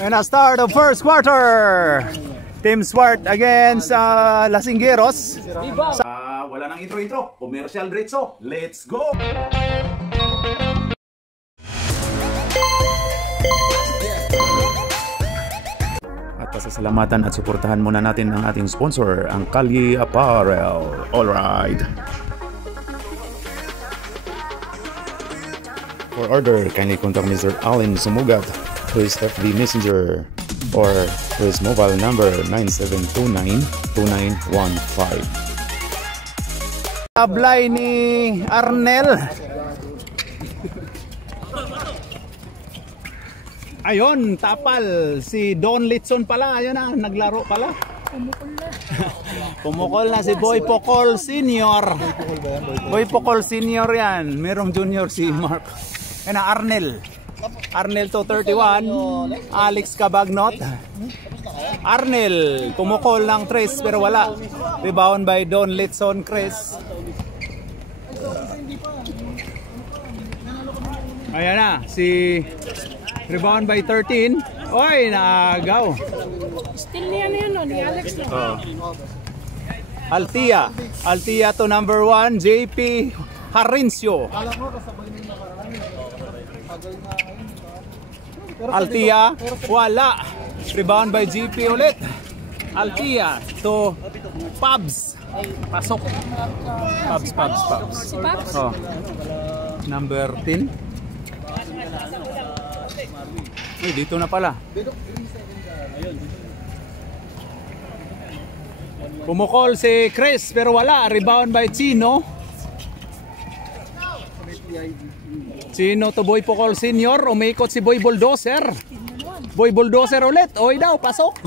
And a start of first quarter. Team Swart against Lasinggeros. Wala nang intro-intro. Commercial diretso. Let's go! At pasasalamatan at suportahan muna natin ang ating sponsor, ang Kalye Apparel. Alright. For order, kindly contact Mr. Allen Sumugat to his FB Messenger or to his mobile number 9729-2915. Tablay ni Arnel. Ayun, tapal. Si Don Litson pala. Ayun na, naglaro pala. Pumukol na. Pumukol na si Boy Pocol Senior. Boy Pocol Senior yan. Merong junior si Mark. Ayun na, Arnel. Arnel to 31. Alex Cabagnot. Arnel, pumukol ng Chris pero wala. Rebound by Don Litson Chris. Ayan na, si rebound by 13. Oy, naagaw. Still niya yan, no? Ni Alex na. Altia. Altia to number 1, JP Harincio. Altia, wala. Rebound by JP ulit. Altia to Pabs. Pasok. Pabs. Si Pabs? Oh. Number 10. Ay, dito na pala. Pumukol si Chris pero wala. Rebound by Chino. Chino to Boy Pocol Senior. Umikot si Boy Bulldozer. Boy Bulldozer ulit. Oy daw, pasok.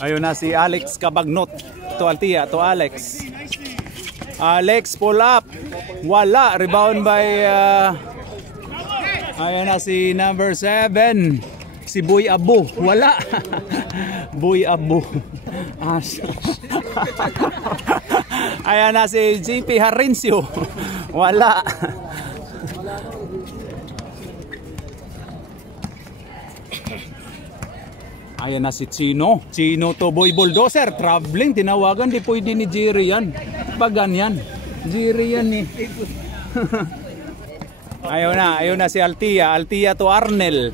Ayun na si Alex Cabagnot. To Altia, to Alex. Alex pull up. Wala. Rebound by ayun na si number 7. Si Boy Abu. Wala. Boy Abu. Ayan na si JP Harincio. Wala. Ayan na si Chino. Chino to Boy Bulldozer. Traveling. Tinawagan. Di pwede ni Jerry yan. Pag ganyan. Jerry yan eh. Ayun na si Altia. Altia to Arnel.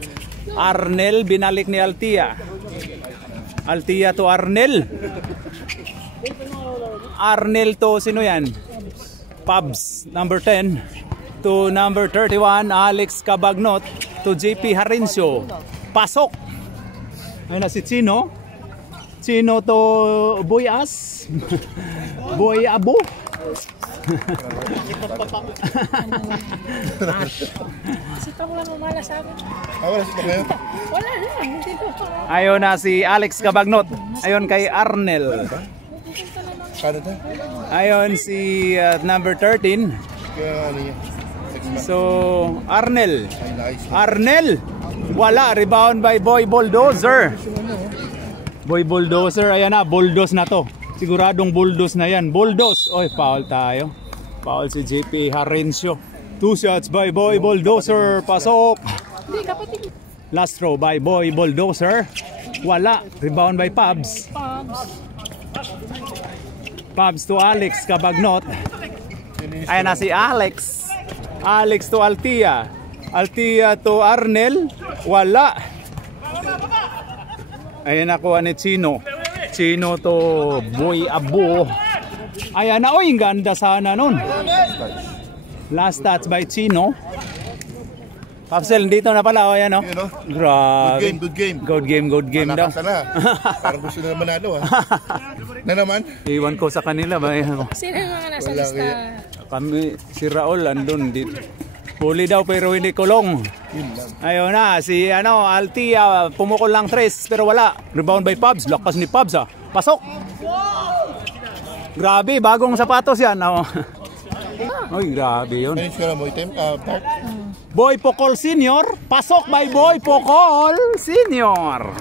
Arnel binalik ni Altia. Altia to Arnel. Arnel to sino yan? Pabs number 10 to number 31 Alex Cabagnot to JP Harincio. Pasok. Ayun na si Chino. Chino to Boy As. Boy Abu. Sita mo lang mamala sa akin. Wala sita kayo? Wala na. Ayun na si Alex Cabagnot. Ayun kay Arnel. Ayun si number 13. So Arnel. Arnel. Wala. Rebound by Boy Bulldozer. Boy Bulldozer. Ayan na. Bulldoze na to. Siguradong bulldoze na yan. Bulldoze. Oy, foul tayo. Foul si JP Harincio. 2 shots by Boy Bulldozer. Pasok. Last throw by Boy Bulldozer. Wala. Rebound by Pabs. Pabs to Alex Cabagnot. Ayan na si Alex. Alex to Altia. Altia to Arnel. Wala. Ayan na kuha ni Chino. Chino to Boy Abu. Ayan na. Oy, ganda sana nun. Last touch by Chino. Papsel, dito na pala. O, ayan o. Grabe. Good game. Good game daw. Parang gusto na naman manalo. Na naman? Iwan ko sa kanila. Sino yung mga nasa lista? Kami, si Raul andun dito. Huli daw pero hindi kulong. Ayun na, si Altia pumukol lang 3 pero wala. Rebound by Pabs, lakas ni Pabs ah. Pasok. Grabe, bagong sapatos yan. Oy, grabe yun. Boy Pocol Senior, pasok by Boy Pocol Senior.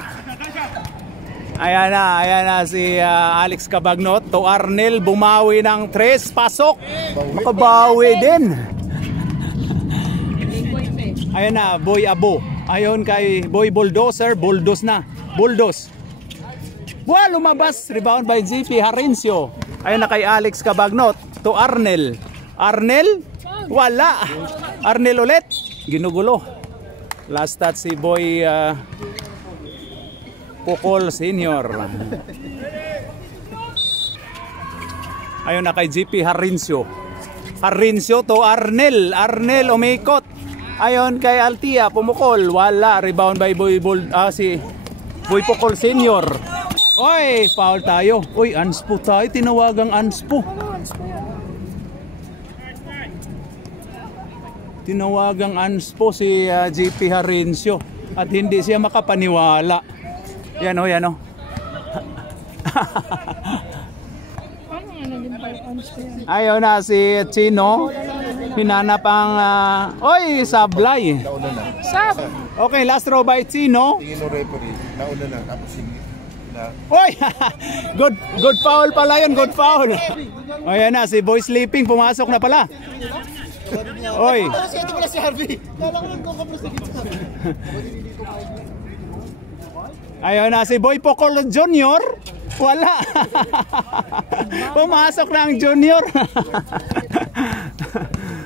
Ayan na si Alex Cabagnot to Arnel, bumawi ng 3, pasok. Makabawi din. Ayan na, Boy Abu. Ayon kay Boy Bulldozer, bulldoze na. Bulldoze. Lumabas. Rebound by GP Harincio. Ayon na kay Alex Cabagnot. To Arnel. Arnel? Wala. Arnel ulit. Ginugulo. Last touch si Boy Pocol Senior. Ayon na kay GP Harincio. Harincio to Arnel. Arnel umikot. Ayon kay Altia, pumukol, wala. Rebound by si Boy Pocol Senior. Oy, foul tayo. Oy, anspo tayo. Tinawagang anspo. Tinawagang anspo si JP Harincio. At hindi siya makapaniwala. Yan o, yan o. Ayaw na si Chino. Hinanap ang sablay. Nauna na. Sab! Okay, last throw by Chino. Tingin ng referee. Nauna na. Tapos sige. Oy! good foul pala yun, good foul. O yan na, si Boy Sleeping pumasok na pala. Oy! Ito pala si Harvey. Ayaw na si Boy Pocol Junior. Wala. Pumasok na ang Junior.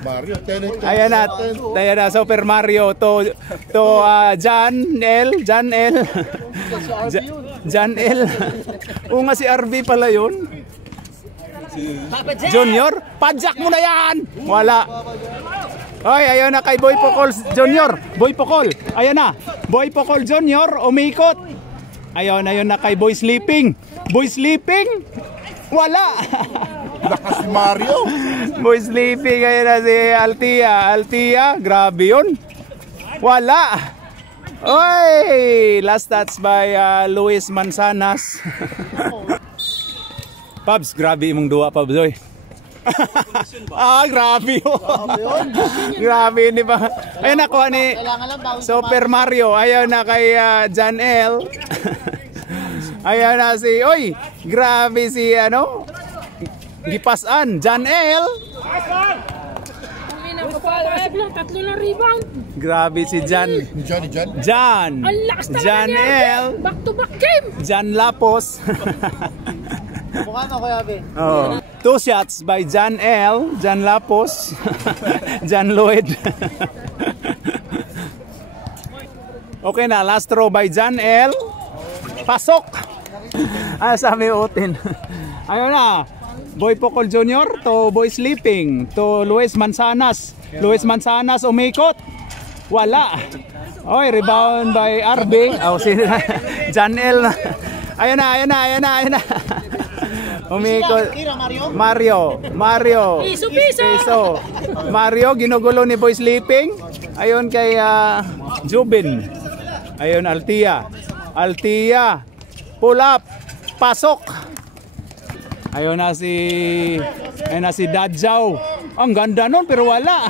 Mario, Ayan na, Super Mario to Jan L. O nga si RV pala yun. Junior, padjak mo na yan. Wala. Ay, ayun na kay Boy Pocol Junior. Boy Pocol, ayan na. Boy Pocol Junior, umikot. Ayun na kay Boy Sleeping. Boy Sleeping, wala. Lakas Mario. Boy Sleeping, ayun na si Altia, grabe yun. Wala. Oy, last touch by Luis Manzanas. Pabs, grabe imong duwa, Pabs, oy. Grabe yun. Grabe ni ba? Ayun na kuha ni Super Mario. Ayaw na kay Jan L. Ayaw na si, oy, grabe si Gipasan, Jan L. Tatlo na rebound. Grabe si Jan. Jan. Ang lakas talaga Jan niya. L. Back to back game. Jan Lapos. Mukha na Kuya Abe. Oh. 2 shots by Jan L. Jan Lapos. Jan Lloyd. Okay na, last throw by Jan L. Pasok. Sabi utin. Ayun na. Boy Pocol Junior to Boy Sleeping to Luis Manzanas. Luis Manzanas umikot. Wala. Oy, rebound by RB. Si Jan L. Ayun na. Umikot. Mario. Piso. Mario ginugulo ni Boy Sleeping. Ayun kay Jubin. Ayun Altia. Pull up. Pasok. Ayun na si Dadjaw. Ang ganda nun pero wala.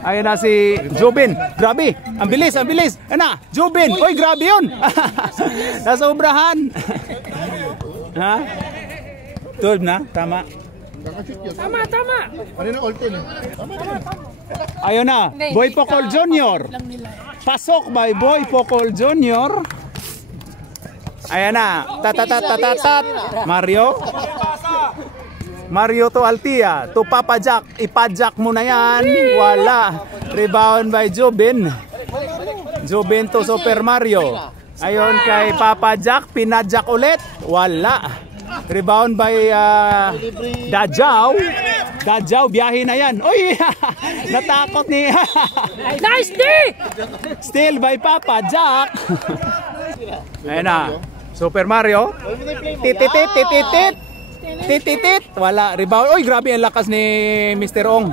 Ayun na si Jubin. Grabe. Ang bilis. Ayun na. Jubin. Oy, grabe yun. Nasobrahan. Ha? 12 na? Tama. Tama. Ano na all 10 eh? Ayun na. Boy Pocol Junior. Pasok by Boy Pocol Junior. Ayan na. Tatat. Mario to Altia. To Papa Jack. Ipadjak mo na yan. Wala. Rebound by Jubin. Jubin to Super Mario. Ayon kay Papa Jack. Pinadjak ulit. Wala. Rebound by Dadjaw. Biyahe na yan. Uy! Natakot ni... Nice D! Still by Papa Jack. Ayan na. Super Mario. Tititit. Wala. Rebound. Uy, grabe ang lakas ni Mr. Ong.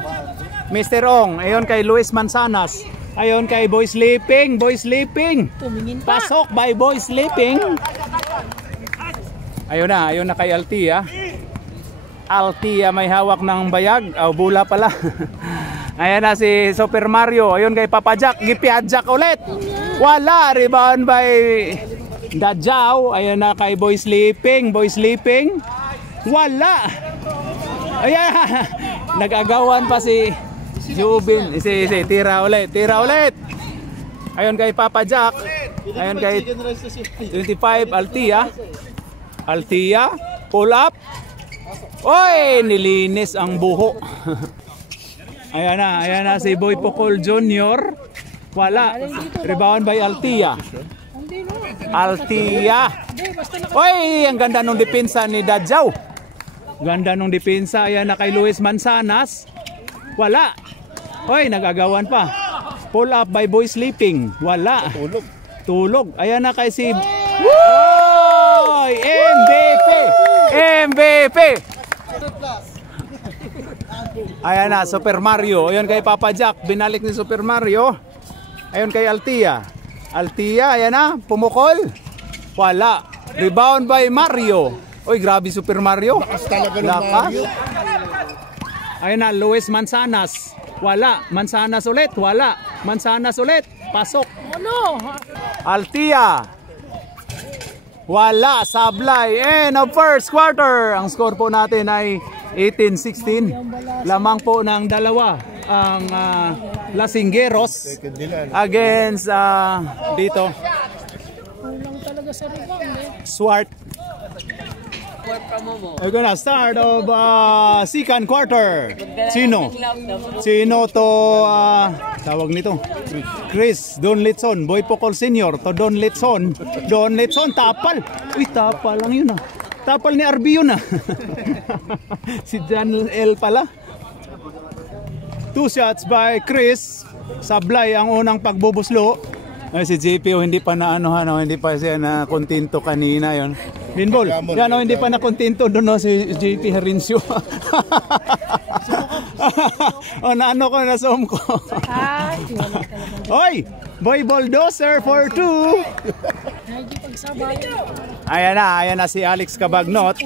Ayon kay Luis Manzanas. Ayon kay Boy Sleeping. Tumingin pa. Pasok by Boy Sleeping. Ayun na kay Altia. Altia may hawak ng bayag. Bula pala. Ayan na si Super Mario. Ayun kay Papa Jack. Gipiadjak ulit. Wala. Rebound by Dadjaw. Ayun na kay Boy Sleeping. Wala. Ayan. Nag-agawan pa si Jubin. Tira ulit. Ayun kay Papa Jack. Ayun kay 25 Altia. Altia, pull up. Oy, nilinis ang buho. Ayan na si Boy Pocol Jr. Wala. Rebound by Altia. Altia. Oy, ang ganda ng depensa ni Dadjaw. Ganda ng depensa. Ayan na kay Luis Manzanas. Wala. Oy, nagagawan pa. Pull up by Boy Sleeping. Wala. Tulog. Ayan na kay si Oy, MVP. Ayan na, Super Mario. Ayun kay Papa Jack, binalik ni Super Mario. Ayun kay Altia. Altia, ayan na, pumukol. Wala. Rebound by Mario. Oy, grabe Super Mario. Lakas. Ayun na, Luis Manzanas. Wala. Manzanas ulit. Wala. Manzanas ulit. Pasok. Altia. Wala. Sablay. And of first quarter. Ang score po natin ay 18-16. Lamang po ng dalawa ang Lasinggeros against dito Swart. We're gonna start of second quarter. Sino to tawag nito? Chris Don Litson, Boy Pocol Senior to Don Litson. Don Litson tapal. Uy, tapal lang yun ah. Tapal ni RB yun ah. Si Daniel L pala. 2 shots by Chris. Sablay ang unang pagbubuslo. Ay, si JP hindi pa na hindi pa siya na kontento kanina yon. Binbol. Yan hindi pa na kontento doon si JP Harincio. Naano ko na zoom ko. Oy, Boy Bulldozer for 2. Ayan na si Alex Cabagnot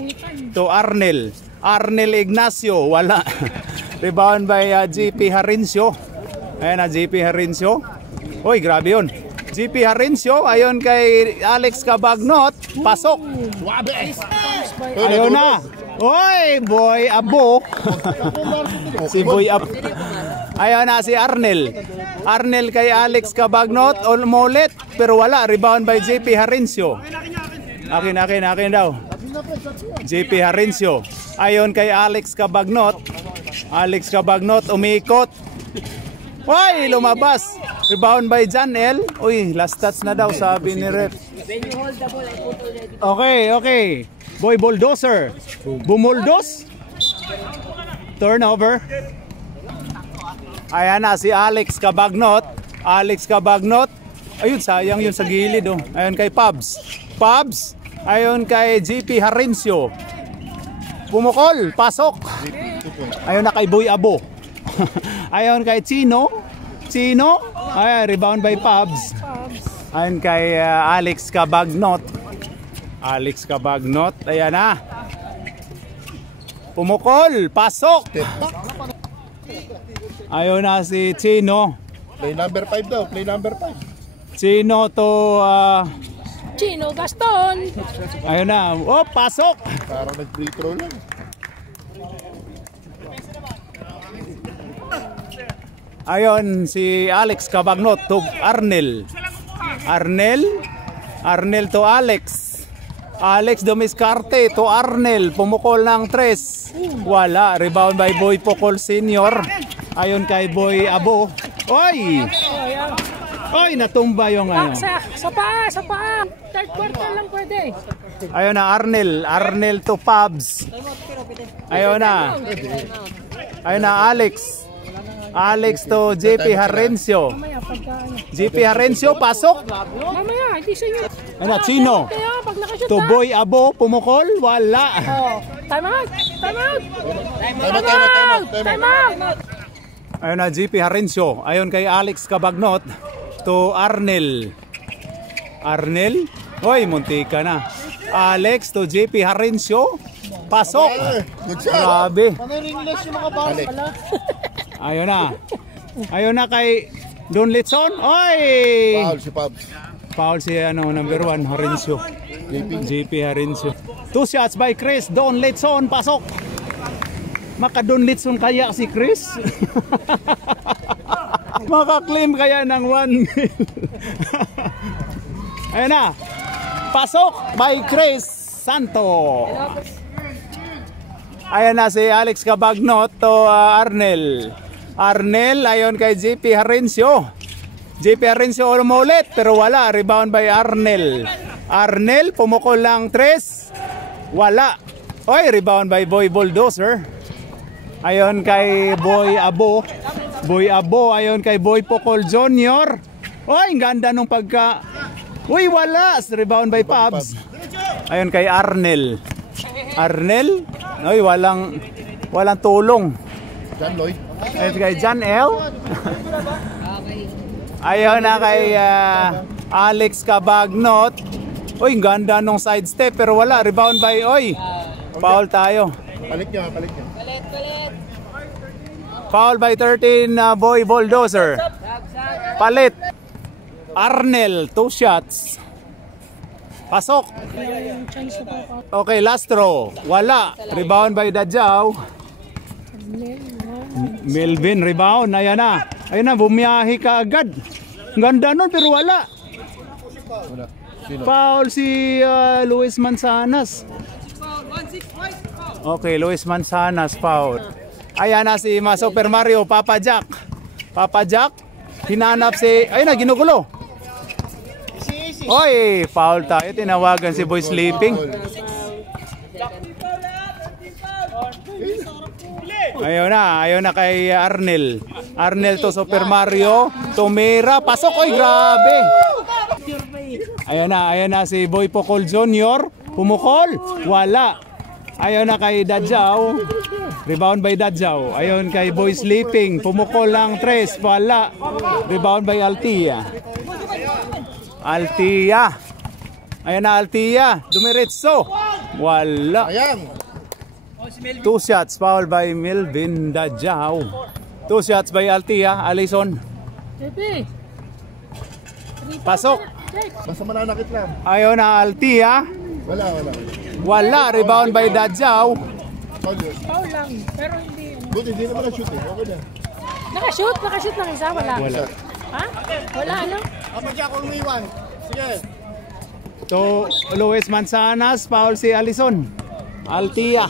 to Arnel. Arnel Ignacio, wala. Rebound by JP Harincio. Ayan na JP Harincio. Oy, grabe yun. JP Harincio, ayon kay Alex Cabagnot, pasok. Ayun na. Oy, Boy Abo. Si Boy Abo. Ayun na si Arnel. Arnel kay Alex Cabagnot, umulit, pero wala. Rebound by JP Harincio. Akin daw. JP Harincio. Ayon kay Alex Cabagnot. Alex Cabagnot, umikot. Oy, lumabas. Rebound by John L. Uy, last touch na daw sabi ni Rep. Okay. Boy Bulldozer. Bumuldos. Turnover. Ayan na si Alex Cabagnot. Ayun, sayang yun sa gilid oh. Ayun kay Pabs. Ayun kay JP Harincio. Pumukol, pasok. Ayun na kay Boy Abo. Ayun kay Chino. Ay, rebound by Pabs. Ayun kay Alex Cabagnot. Ayan na. Pumukol, pasok. Ayun na si Chino. Play number 5 daw, play number 5. Chino to Chino Gaston. ayun na. Oh, pasok. Parang nag-free throw lang. Ayon si Alex Cabagnot to Arnel to Alex Domiscarte to Arnel, pumukol ng 3, wala. Rebound by Boy Pocol Senior. Ayon kay Boy Abo. Oy, natumba yung Sa paa. Third quarter lang pwede. Ayon na Arnel to Pabs. Ayon na Alex to JP Harincio. JP Harincio, pasok. Mamaya, hindi sa inyo. Ano, Chino? To Boy Abo, pumukol, wala. Time out. Ayun na, JP Harincio. Ayon kay Alex Cabagnot to Arnel. Hoy, muntika na. Alex to JP Harincio. Pasok. Grabe. Ayun na kay Don Litson. Oy! Foul si number 1 Harincio. JP Harincio. 2 shots by Chris Don Litson. Pasok. Maka Don Litson kaya si Chris. Makaklaim kaya ng 1 mil. Ayun na. Pasok by Chris Santo. Ayan na si Alex Cabagnot to Arnel. Arnel ayon kay JP Harencio. JP Harencio umulit pero wala. Rebound by Arnel. Arnel pumukol lang 3. Wala. Oy, rebound by Boy Bulldozer. Ayon kay Boy Abo. Boy Abo ayon kay Boy Pocol Jr. Oy, ang ganda nung pagka. Uy, wala. Rebound by Pabs. Ayon kay Arnel. Arnel. Oy, walang tulong. John Lloyd. Ayon kay John L. Ayon na kay Alex Cabagnot. Uy, ang ganda nung sidestep pero wala. Rebound by Oy. Foul tayo. Palit nyo. Foul by 13 Boy Bulldozer. Palit. Arnel, 2 shots. Pasok. Okay, last throw. Wala. Rebound by Dadjaw. Melvin, rebound. Ayan na. Ayan na, bumiyahi ka agad. Ganda nun pero wala. Foul si Luis Manzanas. Okay, Luis Manzanas foul. Ayan na si Super Mario, Papa Jack. Papa Jack, hinanap si, ayun na, ginugulo. Oy, foul tayo. Tinawagan si Boy Sleeping. Ayun na kay Arnel. Arnel to Super Mario. Tumira, pasok. Oy, grabe. Ayun na si Boy Pocol Jr. Pumukol, wala. Ayun na kay Dadjaw. Rebound by Dadjaw. Ayun kay Boy Sleeping. Pumukol lang 3, wala. Rebound by Altia. Altia. Ayun na Altia. Dumiretso. Wala. Ayan. 2 shots foul by Melvin Dadjaw. 2 shots by Altia. Alison. Pasok. Basta mananakit lang. Ayun na Altia. Wala. Rebound by Dadjaw. Foul lang, pero hindi. Buti, hindi naman na-shoot eh. Okay na. Nakashoot ng isa, wala. Ha? Wala, ano? Papa Jack, umiwan. Sige. To Luis Manzanas, foul si Alison. Altia.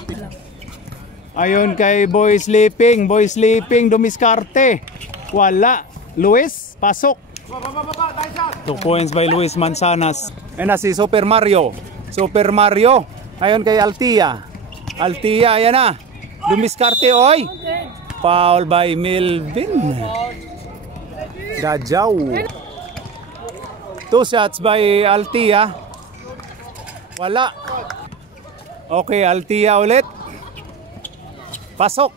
Ayun kay Boy Sleeping. Boy Sleeping, dumiskarte. Wala. Luis, pasok. 2 points by Luis Manzanas. Ayan na si Super Mario. Super Mario. Ayun kay Altia. Altia, ayan na. Dumiskarte, oy. Foul by Melvin Dadjaw. 2 shots by Altia. Wala. Okay, Altia ulit. Pasok.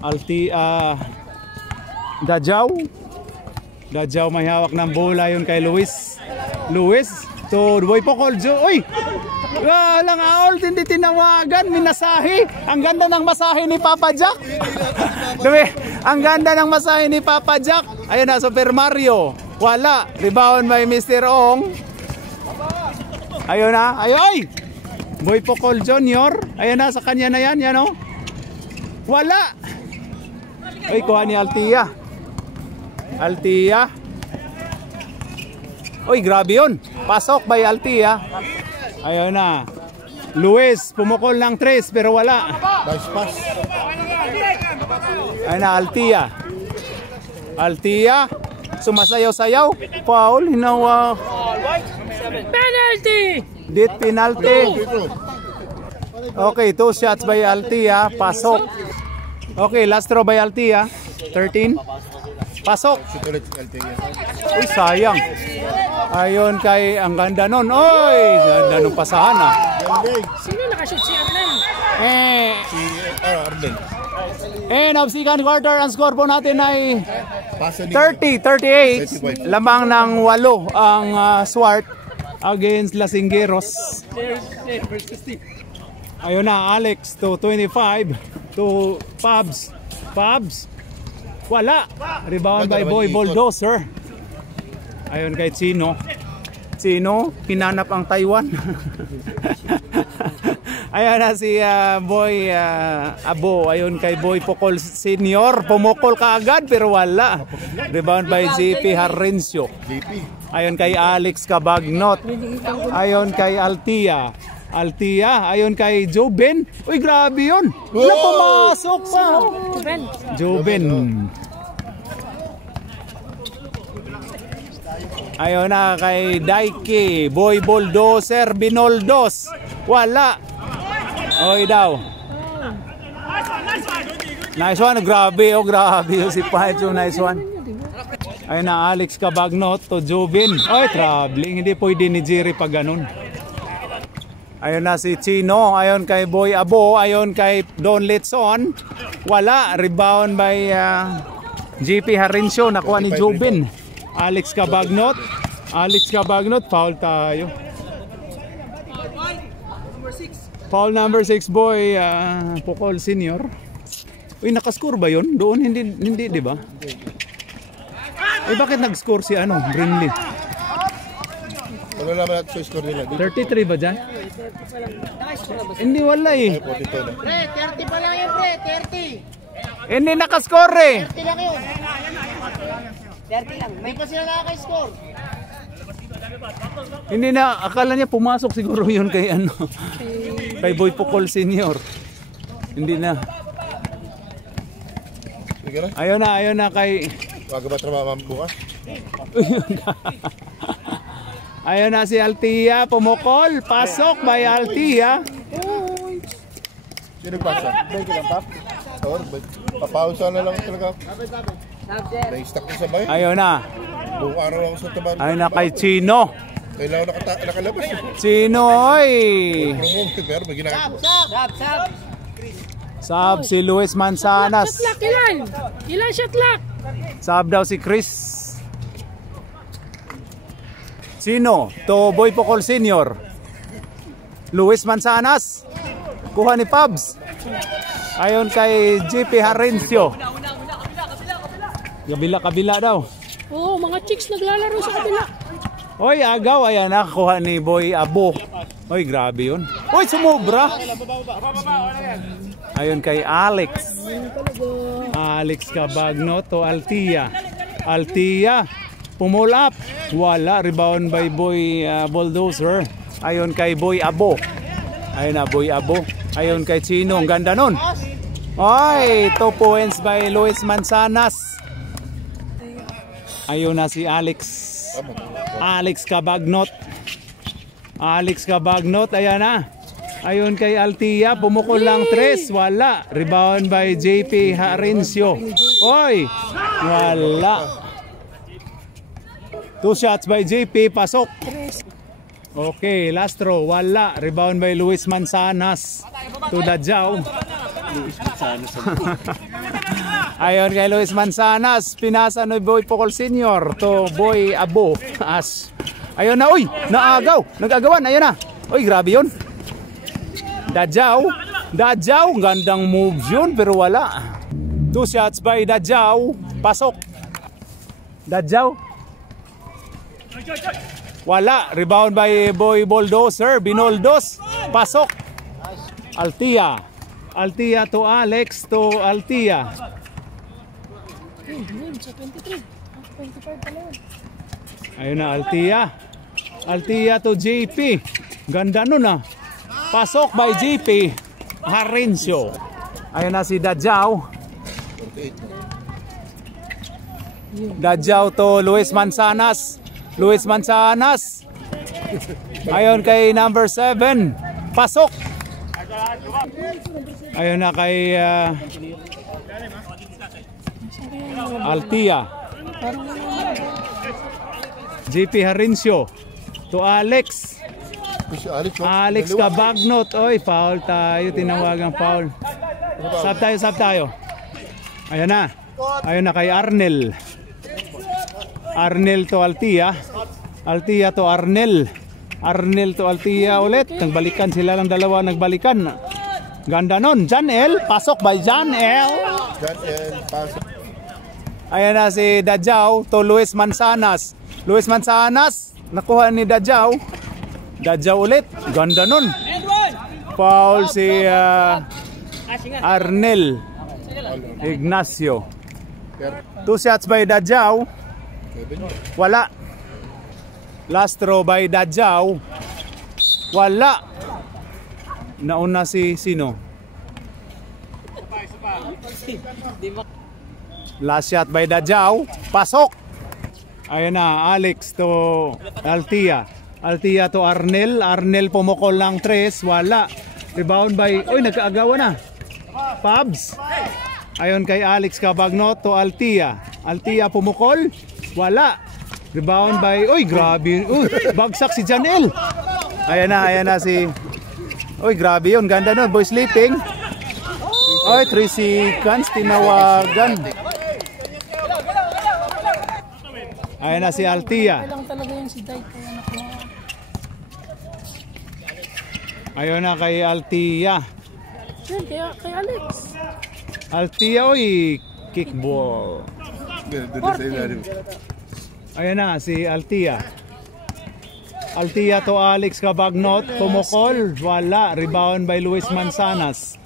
Altia. Dadjaw. Dadjaw may hawak ng bola yun kay Luis. Luis to Boy Pocol. Uy! Walang aol, hindi tinawagan. Minasahe. Ang ganda ng masahe ni Papa Jack. Ang ganda ng masahe ni Papa Jack. Ayun na, Super Mario. Wala. Rebound by Mr. Ong. Ayun na. Ay! Boy Pocol Jr. Ayun na, sa kanya na yan. Yan o. Wala. Ay, kuha ni Altia. Altia. Uy, grabe yun. Pasok by Altia. Ayun na. Luis, pumukol ng 3 pero wala. Nice pass. Ayun na, Altia. Altia. Sumasayaw-sayaw. Foul. Hinawa. Penalty! Dit penalty. Okay, 2 shots by Altia. Pasok. Okay, last throw by Altia. 13. Pasok. Shoot ulit si LTE. Uy, sayang. Ayun kay ang ganda nun. Oy, ganda nung pasahan ah. Sino nakashoot si Arnel? Si Arden. Of second quarter, ang score po natin ay Pasa ni 30-38. Lamang ng 8 ang Swart against Lasinggeros. Ayun na, Alex to 25 to Pabs. Pabs. Wala. Rebound by Boy Bulldozer. Ayun kay Chino. Sino? Hinanap ang Taiwan. Ayan na si Boy Abo. Ayun kay Boy Pocol Senior. Pumukol ka agad pero wala. Rebound by JP Harencio. Ayun kay Alex Cabagnot. Ayun kay Altia. Ayun kay Joben. Uy, grabe yun. Wala pumasok pa. Joben. Ayun na kay Daiki. Boy Bulldozer Binoldos. Wala. Oy daw. Nice one. Grabe. Oh, grabe. Si Pacho. Nice one. Ayun na Alex Cabagnot to Joben. Oy, traveling. Hindi pwede ni Jerry pag ganun. Ayun na si Chino. Ayun kay Boy Abo. Ayun kay Don Litson. Wala. Rebound by JP Harencio. Nakuha ni Joben. Alex Cabagnot. Foul tayo. Foul number 6 Boy Pocol Senior. Uy, nakascore ba yun? Doon hindi di ba? Eh bakit nag-score si Brinley? Wala naman natin sa score nila. 33 ba dyan? Hindi wala eh. Pre, 30 pa lang yun, pre. 30. Hindi nakascore eh. 30 lang yun. 30 lang. May pa sila nakaka-score. Hindi na, akala niya pumasok siguro yun kay kay Boy Pocol Senior. Hindi na. Ayun na kay... Wag ba trabaho bukas? Ayun na si Altia, pumukol. Pasok by Altia. Sino pasa? Bike lang, Pap? Oo, papausa na lang talaga. Na-stack ko sa bahay. Ayun na. Buong araw ako sa taban. Ayun na kay Chino. Kailangan nakalabas. Chino, oy! Pero may ginagawa. Sab si Luis Manzanas. Shot lock, ilan shot lock? Sab daw si Chris. Sino? To Boy Pocol Senior. Luis Manzanas. Kuha ni Pabs. Ayon kay JP Harencio. Kabila daw. Oo, mga chicks naglalaro sa kabila. Oy, agaw. Ayan, nakakuha ni Boy Abo. Oy, grabe yun. Oy, sumobra. Ayon kay Alex. Alex Cabagnot to Altia. Pull up. Wala. Rebound by Boy Bulldozer. Ayon kay Boy Abo. Ayun na, Boy Abo. Ayon kay Chino. Ang ganda nun. Oy, 2 points by Luis Manzanas. Ayun na si Alex Cabagnot. Ayan na. Ayun kay Altia, pumukol lang 3, wala. Rebound by JP Harencio. Oy, wala. 2 shots by JP, pasok. Okay, last throw, wala. Rebound by Luis Manzanas to Dadjao. Ayun kay Luis Manzanas, pinasa ni Boy Pocol Senior to Boy Abo. Ayun na, uy, naagaw, nag-agawan, ayun na. Uy, grabe yun. Dadjao, gandang moves yun, pero wala. 2 shots by Dadjao, pasok. Dadjao. Wala, rebound by Boy Bulldozer, Binoldos, pasok. Altia to Alex to Altia. Sa 23. 25 pala yun. Ayun na, Altia to JP. Ganda nun ah. Pasok by JP Harencio. Ayun na si Dadjao. To Luis Manzanas. Ayun kay number 7. Pasok. Ayun na kay Altia. JP Harencio to Alex Cabagnot. Oy, foul tayo. Tinawagang foul. Sab tayo. Ayun na kay Arnel to Altia to Arnel to Altia ulit. Nagbalikan sila ng dalawa. Ganda nun. Janel, pasok by Janel, pasok. Ayan na si Dadjao to Luis Manzanas. nakuha ni Dadjaw. Dadjaw ulit. Ganda nun. Foul si Arnel Ignacio. 2 shots by Dadjaw. Wala. Last throw by Dadjaw. Wala. Nauna si sino? Last shot by Dadjaw. Pasok. Ayun na, Alex to Altia. Altia to Arnel. Arnel pumukol ng 3. Wala. Rebound by... Uy, nagkaagawa na. Pabs. Ayun kay Alex Cabagnot to Altia. Altia pumukol. Wala. Rebound by... Uy, grabe. Uy, bagsak si Janel. Ayan na si... Uy, grabe yun. Ganda nun. Boy sleeping. Uy, 3 seconds. Tinawagan. Ayan na si Altia. Kailang talaga yung si Dai. Ayun na kay Altia. Yan, kay Alex. Altia, uy, kickball. Ayan na si Altia. Altia to Alex Cabagnot. Pumukol. Wala. Rebound by Luis Manzanas.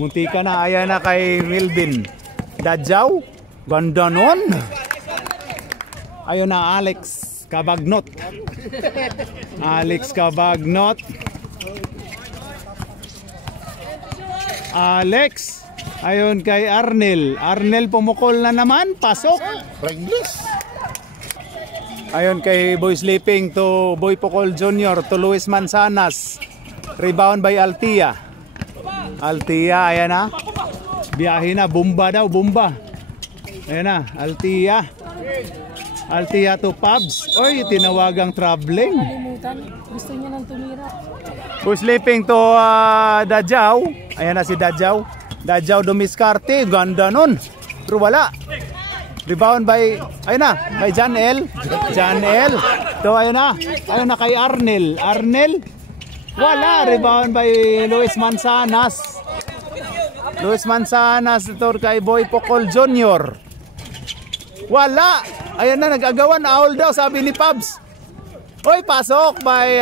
Muntika na. Ayan na kay Milvin Dadjaw. Ganda nun. Ayun na Alex Cabagnot. Alex Cabagnot. Alex. Ayun kay Arnel. Arnel pumukol na naman. Pasok. Ayun kay Boy Sleeping to Boy Pocol Jr. to Luis Manzanas. Rebound by Altia. Altia, ayan na. Biyahe na. Bumba daw, bumba. Ayan na, Altia. Altia to Pabs. Oy, tinawagang traveling. Kalimutan. Gusto niya nang tumira. Boy Sleeping to Dadjaw. Ayan na si Dadjaw. Dadjaw dumiskarte. Ganda nun. Pero wala. Rebound by, ayun na, by Janel. Janel. To, ayun na kay Arnel. Arnel. Wala. Rebound by Luis Manzanas. Luis Manzanas ito kay Boy Pocol Jr. Wala. Ayun na, nag-agawan. Owl daw, sabi ni Pabs. Hoy, pasok by...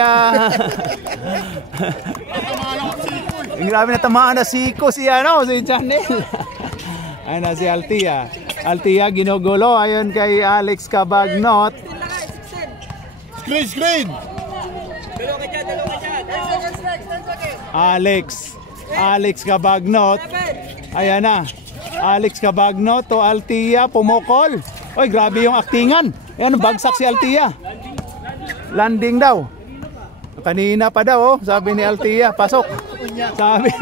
Grabe na tamaan na si Janel. Ayun na si Altia. Altia ginugulo. Ayun kay Alex Cabagnot. Screen! Alex Cabagnot. Ayan na. Alex Cabagnot to Altia pumukol. Oy, grabe yung aktingan. Ayan, bagsak si Altia. Landing daw. Kanina pa daw, sabi ni Altia, pasok. Sabi.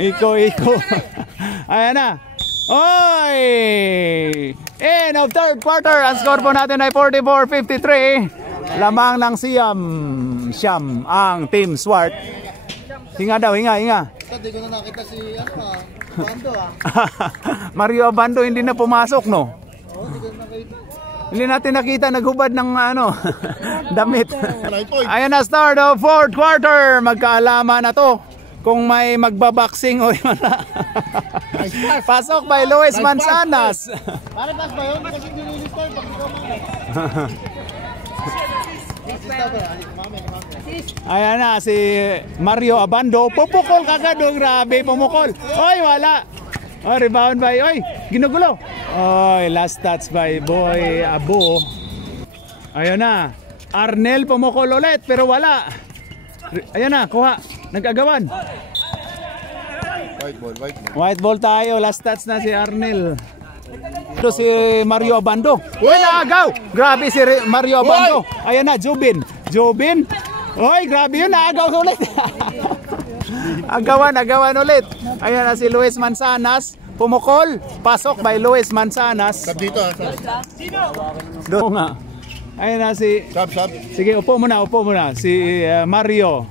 Iko. Ayan na. Oy! End of third quarter. Ang score po natin ay 44-53. Lamang ng Siyam ang Team Swart. Hinga daw, hinga. Hindi ko na nakita si Abando Mario Abando hindi na pumasok, no? Hindi natin nakita naghubad ng damit. Ayan na, start of fourth quarter. Magkaalaman na to kung may magbaboxing o wala. Pasok by Luis Manzanas. Para pas ba yun? Kasi nililis tayo pag ikaw Ayan na si Mario Abando. Pupukol kagad. Grabe, pumukol. Oy, wala. Oh, rebound by, oy, ginugulo. Oy, last touch by Boy Abo. Ayun na. Arnel pumukol ulit pero wala. Ayan na, kuha. Nag-agawan. White ball tayo. Last touch na si Arnel. Ito si Mario Abando. Uy, naagaw. Grabe si Mario Abando. Ayan na, Jubin. Uy, grabe yun. Naagaw ulit. Agawan ulit. Ayan na si Luis Manzanas. Pumukol. Pasok by Luis Manzanas. Sab dito Doon nga. Ayan na si... Sab. Sige, upo muna. Si Mario.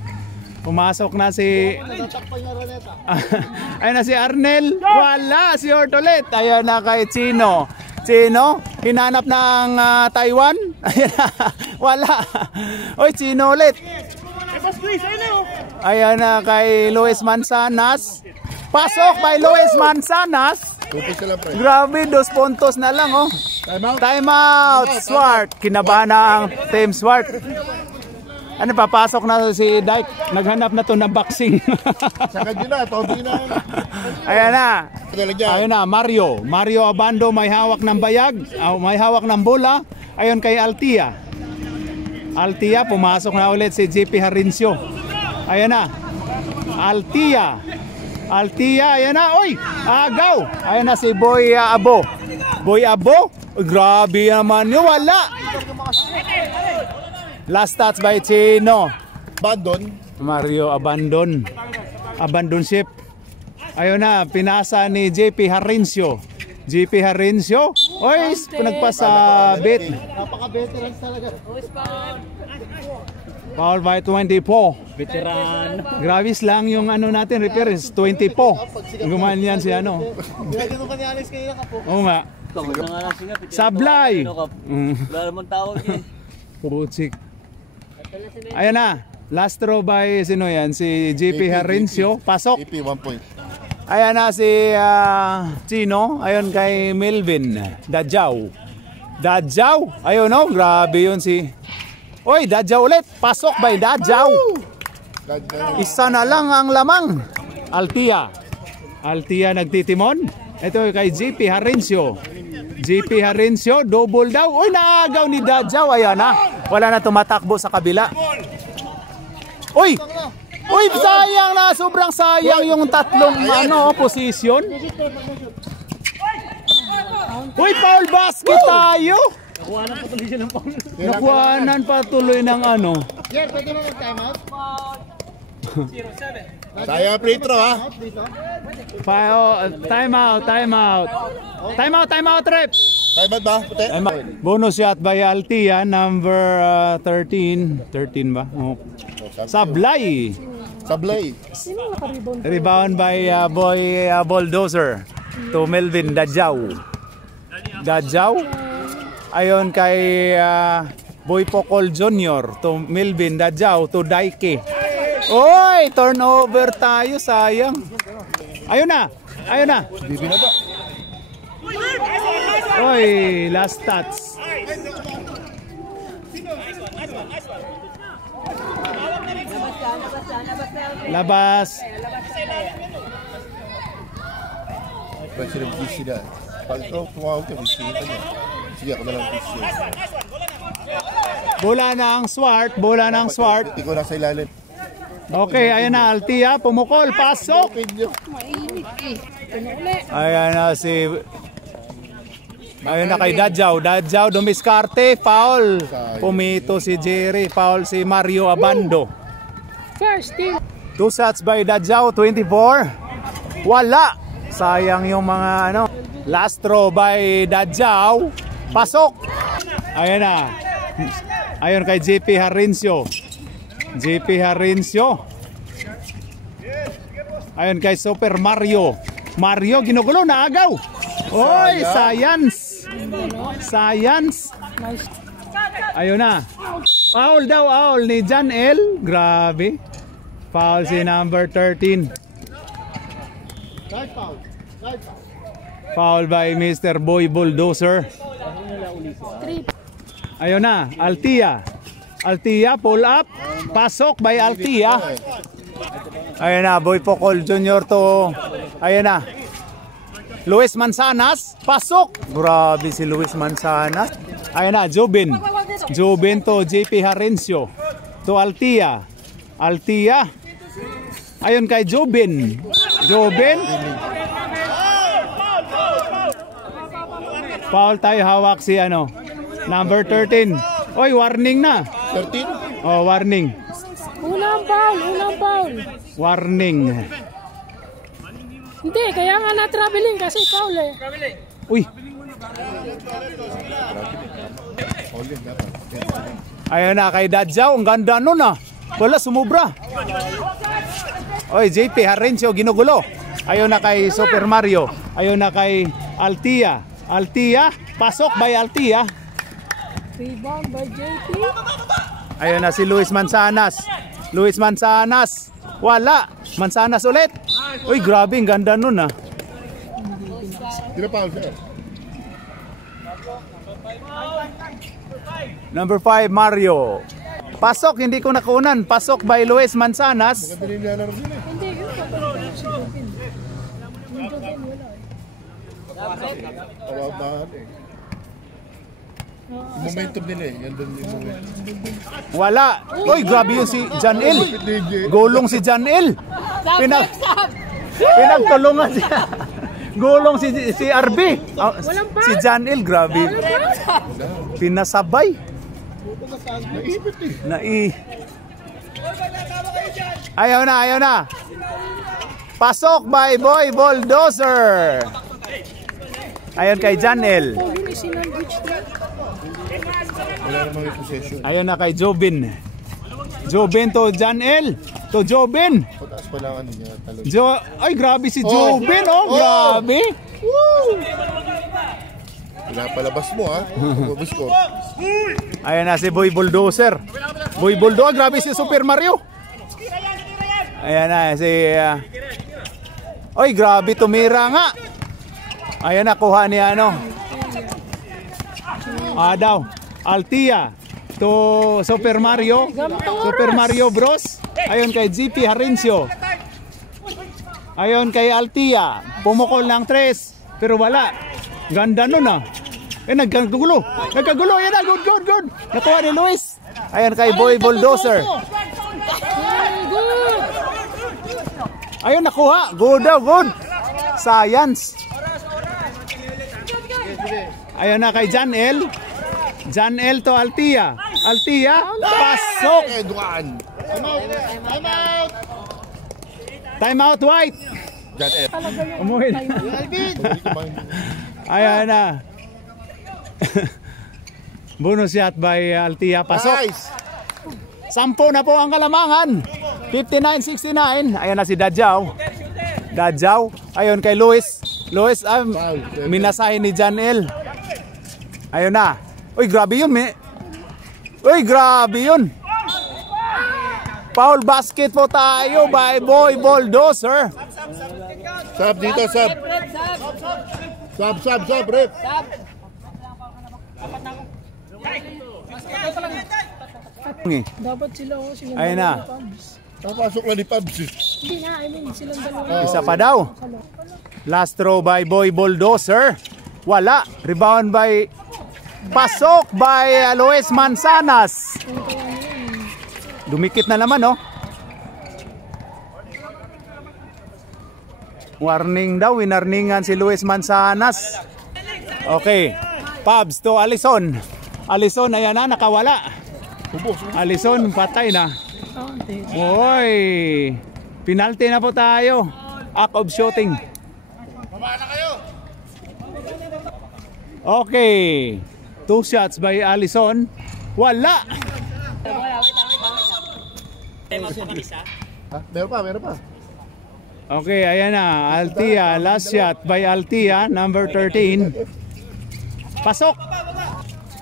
Pumasok na si... Ayan na si Arnel. Wala, si Ortolet. Ayan na kay Chino. Hinanap ng Taiwan. Ayan na. Wala. Oy, Chino ulit. Ayan na kay Luis Manzanas. Pasok by Luis Manzanas. 2 piece lang, pre. Grabe, 2 puntos na lang, oh. Time out, Swart. Kinabahan na ang Team Swart. Ano, papasok na si Dyke. Naghanap na to ng boxing. Sakad yun na, tobi na. Ayan na. Ayun na, Mario. Mario Abando may hawak ng bayag. May hawak ng bola. Ayun kay Altia. Altia, pumasok na ulit si JP Harincio. Ayan na. Altia. Altia, ayan na. Oy, agaw. Ayan na si Boy Abo. Boy Abo. Grabe naman yun. Wala. Last touch by Chino. Abandon. Mario Abandon. Abandon ship. Ayun na, pinasa ni JP Harincio. JP Harincio. Oy, nagpasabit. Napaka-veterans talaga. Foul by 24. Veteran. Grabe lang yung ano natin, repair is 20 po. Gumahan yan si ano. Ganun ka ni Alex kayo na po. Oo nga. Sablay. Wala naman tawag yun. Putsik. Ayan na. Last throw by sino yan? Si JP Harincio. Pasok. AP 1 point. Ayan na si Chino. Ayun kay Melvin Dadjaw. Dadjaw. Ayun no. Grabe yun si... Oy, Dadjaw ulit. Pasok by Dadjaw. Isa na lang ang lamang. Altia. Altia nagtitimon. Ito kay JP Harincio. JP Harincio, double daw. Uy, naagaw ni Dadjaw. Ayan na. Wala na tumatakbo sa kabila. Uy! Uy, sayang na. Sobrang sayang yung tatlong posisyon. Uy, foul basket tayo. Nakuhanan pa tuloy ng ano. Yeah, pwede mo mag-time out? Sayang free throw, ha? Time out, time out. Time out, time out, rep. Time out ba? Puti? Bonus shot by Altia, number 13. 13 ba? Oh. Sablay. Sablay. Rebound by Boy Bulldozer to Melvin Dadjaw. Dadjaw. Ayon kay Boy Pocol Jr. to Melvin Dadjaw to Daike. Oy, turnover tayo, sayang. Ayun na. Ayun na. Bibi na ba? Oy, last touch. Labas. Pwede silang busy na. Pag ito, tumawag ka, busy ka niya. Sige, ako na lang busy. Bola na ang Swart. Bola na ang Swart. Hindi ko nasa ilalim. Okay, ayan na. Altia, pumukol. Pasok. Ayan na si... Ayun na kay Dadjaw. Dadjaw dumiskarte. Foul. Pumito si Jerry. Foul si Mario Abando. First team. 2 shots by Dadjaw. 24. Wala. Sayang yung mga ano. Last throw by Dadjaw. Pasok. Ayan na. Ayun kay JP Harincio. JP Harincio. Ayun kay Super Mario. Mario ginugulo na agaw. Oy, science. Science. Ayun na. Foul daw, foul ni Jan L. Grabe. Foul si number 13. Foul by Mr. Boy Bulldozer. Ayun na, Altia. Altia, pull up. Pasok by Altia. Ayun na, Boy Pocol Jr. to. Ayun na. Luis Manzanas, pasok. Grabe si Luis Manzanas. Ayun na, Jobin. Jobin to JP Harincio. To Altia. Altia. Ayun kay Jobin. Jobin. Foul tayo, hawak si ano, number 13. Oy, warning na. 13? Oh, warning. Unang foul, unang foul. Warning. Hindi, kaya nga na-traveling kasi foul eh. Uy. Ayun na kay Dadjaw, ang ganda nun ah. Wala, sumubra. Oy, JP Harincio ginugulo. Ayun na kay Super Mario. Ayun na kay Altia. Altia, pasok by Altia. Rebound by JP. Ayun na si Luis Manzanas. Luis Manzanas. Wala. Manzanas ulit. Uy, grabe, ang ganda nun ah. Pinapaul siya. Number 5, Mario. Pasok, hindi ko nakunan. Pasok by Luis Manzanas. Maganda rin nilala rin eh. Hindi, yun pa. Si Robin. Yung Robin, wala eh. Kawabahan eh. Yung momentum nila eh. Yan doon yung momentum. Wala. Uy, grabe yun si Janel. Gulong si Janel. Pinagtulungan siya. Gulong si RB. Oh, si Janel, grabe. Pinasabay. Naipit eh. Ayaw na. Pasok by Boy Bulldozer. Ayon kay Janel. Oh, yun is sinandwich na. Wala namang repossession. Ayon na kay Jobin. Jobin to Janel. To Jobin. Pataas pa lang ano niya. Talon. Ay, grabe si Jobin. Grabe. Pinapalabas mo ha. Pumabas ko. Ayan na si Boy Bulldozer. Boy Bulldozer, grabe si Super Mario. Ayan na si Oy, grabe tumira nga. Ayan na, kuha ni ano. Daw, Altia to Super Mario. Super Mario Bros. Ayon kay GP Harencio. Ayon kay Altia. Pumukol ng 3. Pero wala. Ganda nun ah. Nagkagulo. Ayan na, good. Nakuha ni Luis. Ayan kay Boy Bulldozer. Ayun, nakuha. Good. Science. Ayun na kay Janel. Janel to Altia. Pasok. Time out, White. Jan F. Umuwi na. Ayan na. Bonus shot by Altia. Pasok. Nice. 10 na po ang kalamangan. 59-69. Ayan na si Dadjaw. Ayun kay Luis. Minasahin ni Janel. Ayun na. Uy, grabe yun. Foul basket po tayo by Boy Bulldozer. Sub dito, sub. Sub, rep. Dapat sila silang Ayun na. Napasok na ni Pabs eh. Hindi na, I mean, silang dalawa. Isa pa daw. Last throw by Boy Bulldozer. Wala. Rebound by pasok by Luis Manzanas. Dumikit na naman, no? Warning daw, winarningan si Luis Manzanas. Okay. Pabs to Alison. Alison, ayan na, nakawala. Alison, patay na. Oy. Penalty na po tayo. Act of shooting. Okay. 2 shots by Alison. Wala. Meron pa. Okay, ayan na. Altia, last shot by Altia, number 13. Pasok.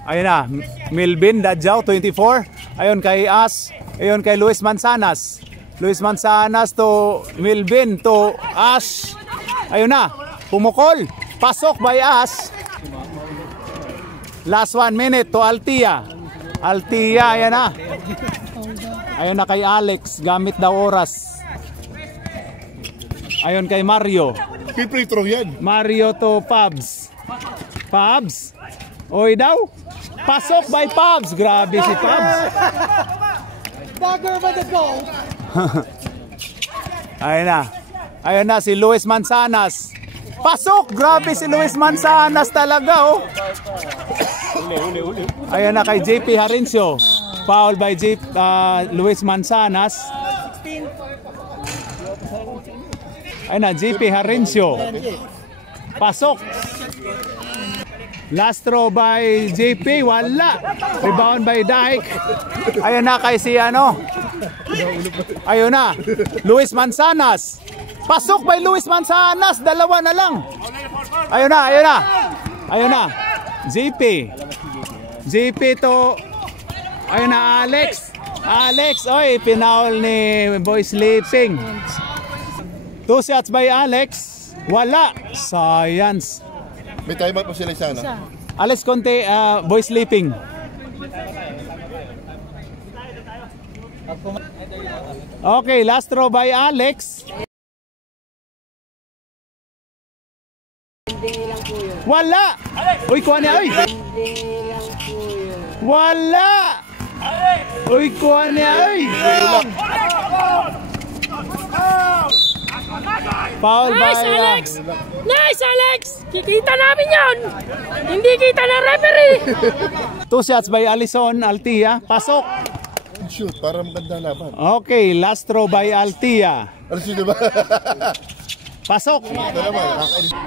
Ayan na. Melvin Dadjaw, 24. Ayon kay As. Ayon kay Luis Manzanas. Luis Manzanas to Melvin to As. Ayun na. Pumukol. Pasok by As. Last 1 minute to Altia. Ayan na. Ayun na kay Alex. Gamit daw oras. Ayun kay Mario. Free throw yan. Mario to Pabs. Oy daw. Pasok by Pabs. Grabe si Pabs. Dagger by the goal. Ayun na si Luis Manzanas. Pasok. Grabe si Luis Manzanas talaga, oh. Ayun na kay JP Harencio. Foul by Luis Manzanas. Ayun na, JP Harencio. Pasok. Last throw by JP. Wala. Rebound by Dyke. Ayun na kay si ano. Ayun na. Luis Manzanas. Pasok by Luis Manzanas. Dalawa na lang. Ayun na. JP to. Ayun na, Alex. Oy, pinaul ni Boy Sleeping. 2 shots by Alex. Wala. Science. May time out pa sila sana. Isa. Alis konti, boy sleeping. Okay, last throw by Alex. Wala! Uy, kuha niya, uy! Wala! Uy, kuha niya, uy! Foul by... Nice, Alex! Nice, Alex! Kikita namin yon. Hindi kita na referee! 2 shots by Alison Altia. Pasok! Shoot, para maganda laban. Okay, last throw by Altia. Ano siya diba? Pasok! Ito naman,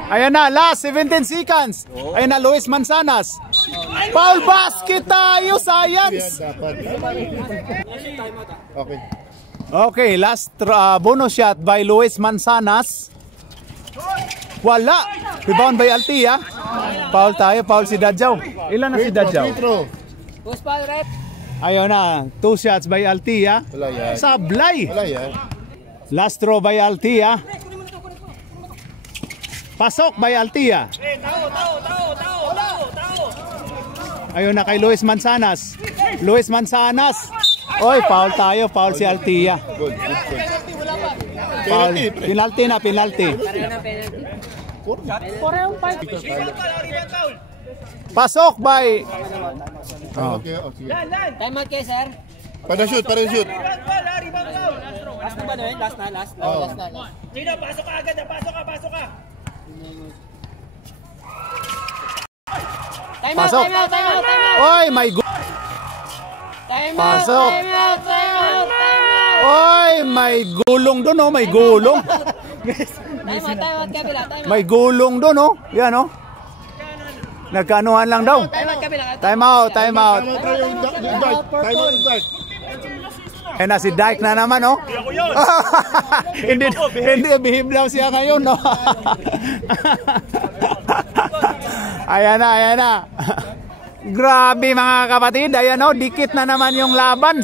Ayan na, last 17 seconds. Ayan na, Luis Manzanas. Foul basket tayo, science! dapat. Okay. Okay, last bonus shot by Luis Manzanas. Wala! Rebound by Altia. Foul tayo, foul si Dadjaw. Ilan na si Dadjaw? Free throw. Ayun na, 2 shots by Altia. Wala yan. Sablay! Wala yan. Last throw by Altia. Pasok by Altia. Ayun na kay Luis Manzanas. Luis Manzanas. Oy, foul tayo, foul si Altia. Good. Foul. Penalty. Penalty na, penalty. Parehong fight. Pasok by... Okay, okay. Time out kayo, sir. Para shoot. Last na ba na yun? Last na. Oh. Sino, pasok ka agad. Pasok ka. Time out, Pasok. time out. Oy, my God. Pasok. Time out. Oy, may gulong doon, oh, may gulong. Time out, kabila. May gulong doon, oh. Yan, oh. Nagkaanuhan lang daw. Kabila. Time out, time out. Time out. Eh na si Dyke na naman, oh. hindi behave lang siya ngayon, no. Ayan na. Grabe mga kapatid, ayan, oh, dikit na naman yung laban.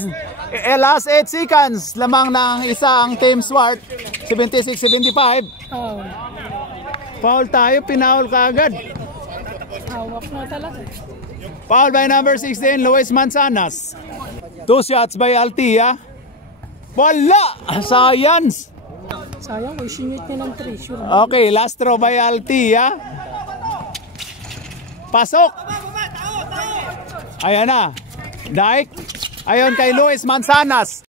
Last 8 seconds lamang ng isang Team Swart, 76-75. Oh, Foul tayo, pinaul ka agad. hawak na talaga. Foul by number 16, Luis Manzanas. 2 shots by Altia. Wala! Science! Sayang, may singit niya ng 3. Sure. Okay, last throw by Altia. Pasok! Ayan na. Dyke. Ayon kay Luis Manzanas.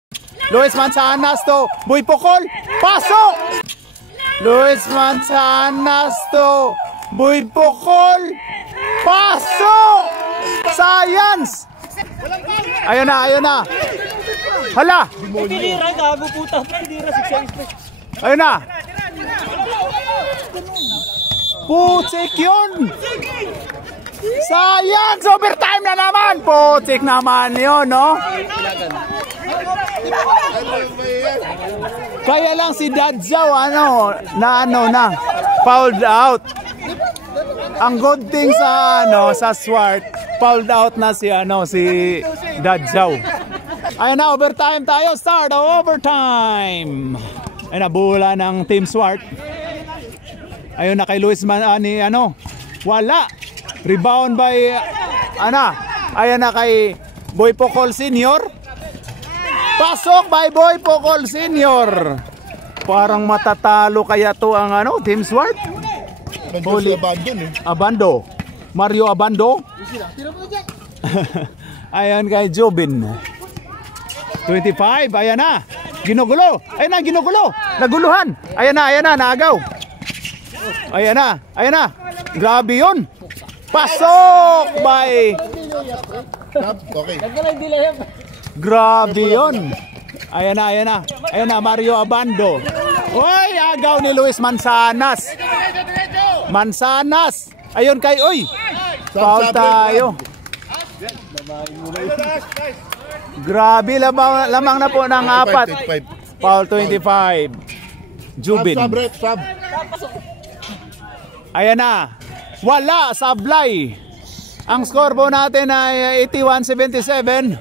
Luis Manzanas to Boy Pocol. Pasok! Luis Manzanas to Boy Pocol. Pasok! Science! Ayun na. Hala! Pinira, gago puta. Pinira, 6 Ayun na! Putik yun! Science! Overtime na naman! Putik naman yun, no? Kaya lang si Dadjaw, na fouled out. Ang good thing sa Swart, fouled out na si Dadjaw. Ayun na, overtime tayo. Start ang overtime. Ayun na, bola ng Team Swart. Ayun na kay Luis wala. Rebound by ayun na kay Boy Pocol Senior. Pasok by Boy Pocol Senior. Parang matatalo kaya to ang Team Swart. Holy Abandon Abando. Mario Abando. Ayan kay Jobin. 25, ayan na. Ginugulo. Naguluhan. Ayan na, naagaw. Ayan na. Grabe yun. Pasok by. Okay. Grabe yun. Ayan na, Mario Abando. Uy, agaw ni Luis Manzanas. Ayun kay, foul tayo. Grabe, lamang na po ng 4. Foul 25. Jubin. Sub. Ayan na. Wala, sablay. Ang score po natin ay 81-77.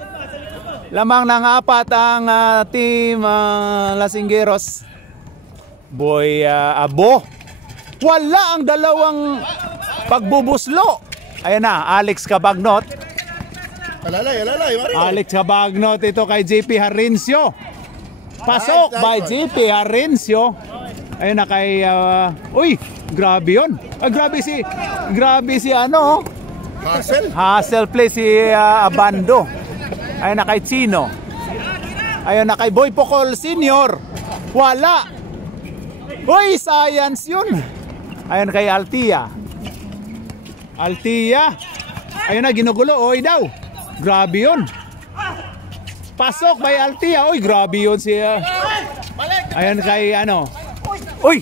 Lamang ng 4 ang Team Lasinggeros. Boy Abo. Wala ang dalawang pagbubuslo. Ayan na, Alex Cabagnot. Alalay, Mario. Alex Cabagnot ito kay JP Harincio. Pasok by JP Harincio. Ayun na kay uy, grabe 'yon. Grabe si ano? Hassel play si Abando. Ayun na kay Chino. Ayun na kay Boy Pocol Senior. Wala. Uy, science 'yun. Ayun kay Altia. Ayun na, ginugulo. Oy daw. Grabe yun. Pasok by Altia. Uy, grabe yun siya. Ayun kay ano. Uy,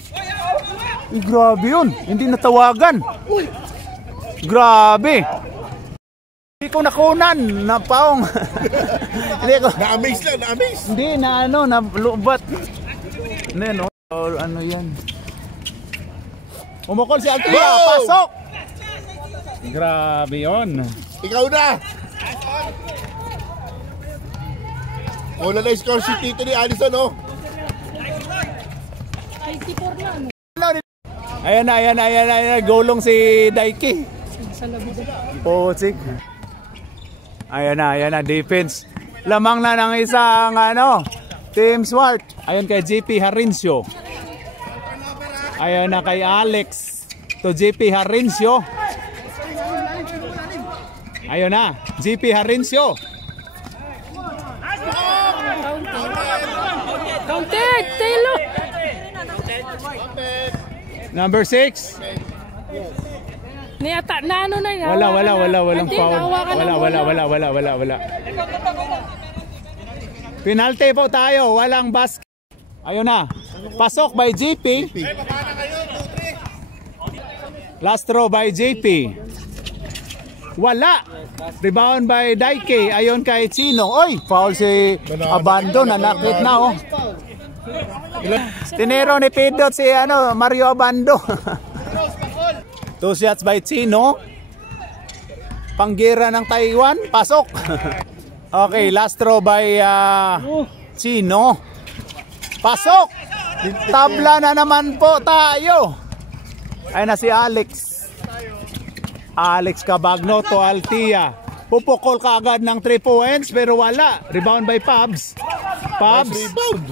grabe yun. Hindi natawagan. Grabe. Hindi ko nakunan. Napaong. Na-amaze lang, na-amaze. Hindi na ano, nalubat. No, ano yan. Umukol si Altia. Wow! Pasok. Grabe yun. Ikaw na. Wala na score si Tito ni Alison, oh. 94 na. Ayan. Gulong si Daiki. Sa labida. Potsik. Ayan na, defense. Lamang na ng isang Team Swart. Ayan kay JP Harincio. Ayan na kay Alex. To JP Harincio. Ayun na, JP Harincio. Counted, Taylor. Number 6. Niyata na ano na yun. Walang foul. Wala. Penalty po tayo, walang basket. Ayun na. Pasok by JP. Last throw by JP. Wala. Rebound by Daiki. Ayon kay Chino. Oy, foul si Abando. Nanakit na, oh. Tinero ni Pidot si Mario Abando. 2 shots by Chino. Panggira ng Taiwan. Pasok. Okay, last throw by Chino. Pasok. Tabla na naman po tayo. Ayun na si Alex Cabagnot to Altia. Pupukol ka agad ng 3 points pero wala. Rebound by Pabs.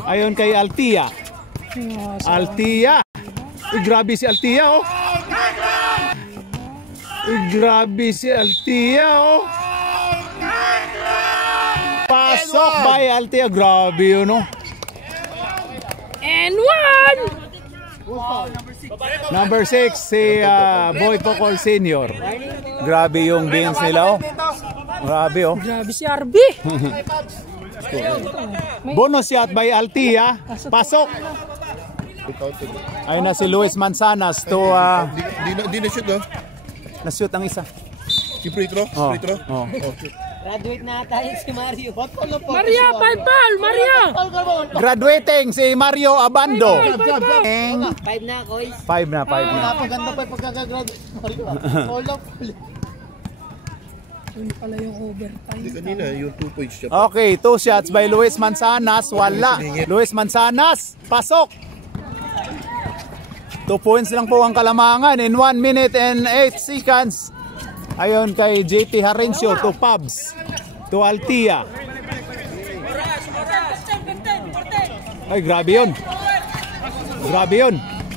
Ayun kay Altia. Uy, grabe si Altia, oh. Pasok by Altia. Grabe yun, oh. And one. Number 6 si Boy Pocol Senior. Grabe yung beans nila, oh. Grabe, oh. Grabe si RB. Bonus shot by Altia. Pasok. Ayun na si Luis Manzanas to Di na shoot, oh. na-shoot ang isa. Si free throw? Oh. Oh. Graduate na tayo si Mario. Maria, 5 ball, Maria. Graduating si Mario Abando. 5 na, Koy. 5 na. Napaganda pa yung pagkakagraduate. Yun pala yung overtime. Hindi kanina, yung 2 points siya. Okay, 2 shots by Luis Manzanas. Wala. Luis Manzanas. Pasok. 2 points lang po ang kalamangan in 1 minute and 8 seconds. Ayon kay JP Harincio to Pabs. To Altia. Ay, grabe yun.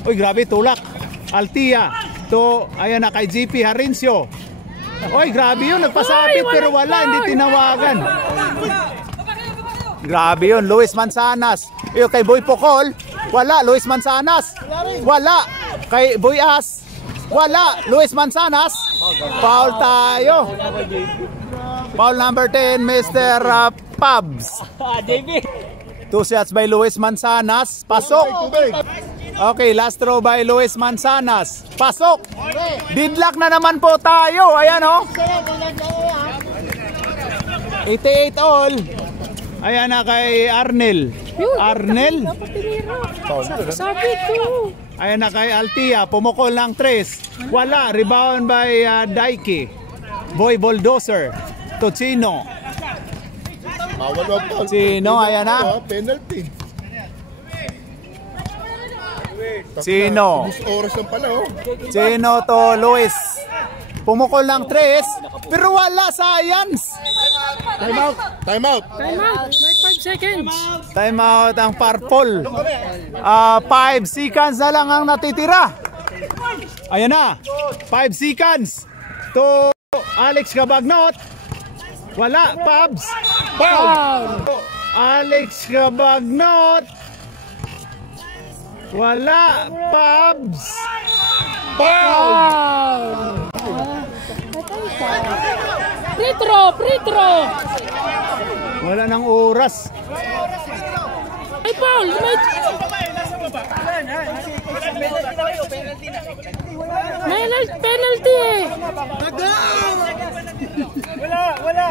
Uy, grabe, tulak. Altia. To, ayan na kay JP Harincio. Uy, grabe yun. Nagpasabit pero wala. Hindi tinawagan. Grabe yun. Luis Manzanas. Iyo kay Boy Pocol. Wala. Luis Manzanas. Wala. Kay Boy As. Wala. Luis Manzanas. Foul tayo. Foul number 10, Mr. Pabs. 2 shots by Luis Manzanas. Pasok. Okay, last throw by Luis Manzanas. Pasok. Deadlock na naman po tayo. Ayan, oh. 88 all. Ayan na kay Arnel. Sabi ko. Ayan na kay Altia. Pumukol ng 3. Wala. Rebound by Daiki. Boy Bulldozer. To Chino. Chino, ayan na. Penalty. Chino. Oras lang pala, oh. Chino to Luis. Pumukol ng 3, pero wala, science. Time out. Time out. May 5 seconds. Time out ang purple. 5 seconds na lang ang natitira. Ayan na. 5 seconds. To Alex Cabagnot. Wala, Pabs. Foul. Alex Cabagnot. Wala, Pabs. Foul. Free throw. Wala nang oras. Ay, foul. May penalty eh. Wala.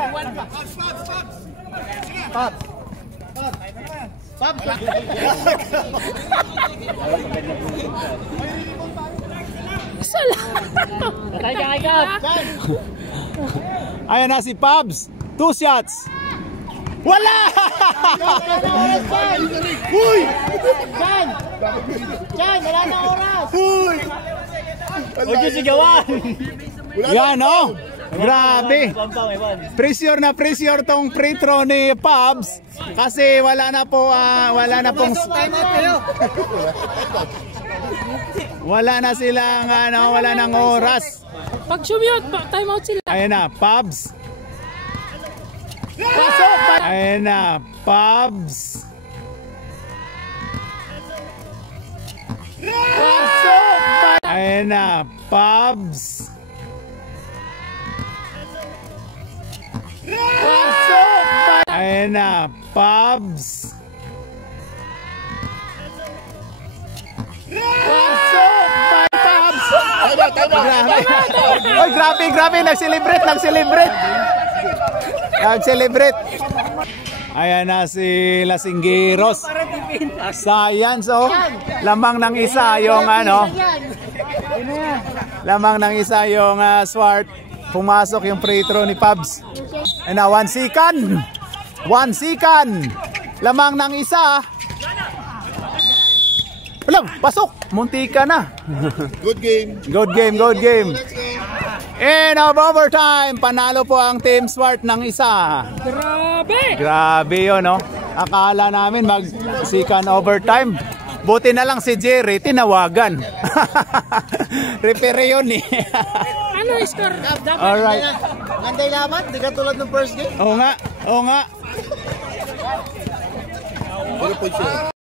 Sala. Ayan na si Pabs. 2 shots. Wala! Uy! Diyan, wala na oras. Uy! Huwag yung sigawan. Yan oh. Grabe. Pressure na pressure tong free throw ni Pabs kasi wala na pong wala na silang wala nang oras. Pag sumiyot, time out sila. Ayan na, Pabs. Pasok! Ayan na, Pabs. Pasok! Ayan na, Pabs. Pasok! Ayan na, Pabs. Pasok! Pabs! Oy, grabe, nag-celebrate. Ayan na si Lasinggiros. Science, oh. Lamang ng isa yung lamang ng isa yung Swart. Pumasok yung free throw ni Pabs. Ayan na, 1 second. Lamang ng isa. Walang, pasok. Muntika na. Good game. Good game. In overtime, panalo po ang Team Swart ng isa. Grabe yun, no? Akala namin mag-second overtime. Buti na lang si Jerry, tinawagan. Referee yun eh. Ano yung score? Alright. Ganday laban, di ka tulad ng first game. Oo nga. 0.0.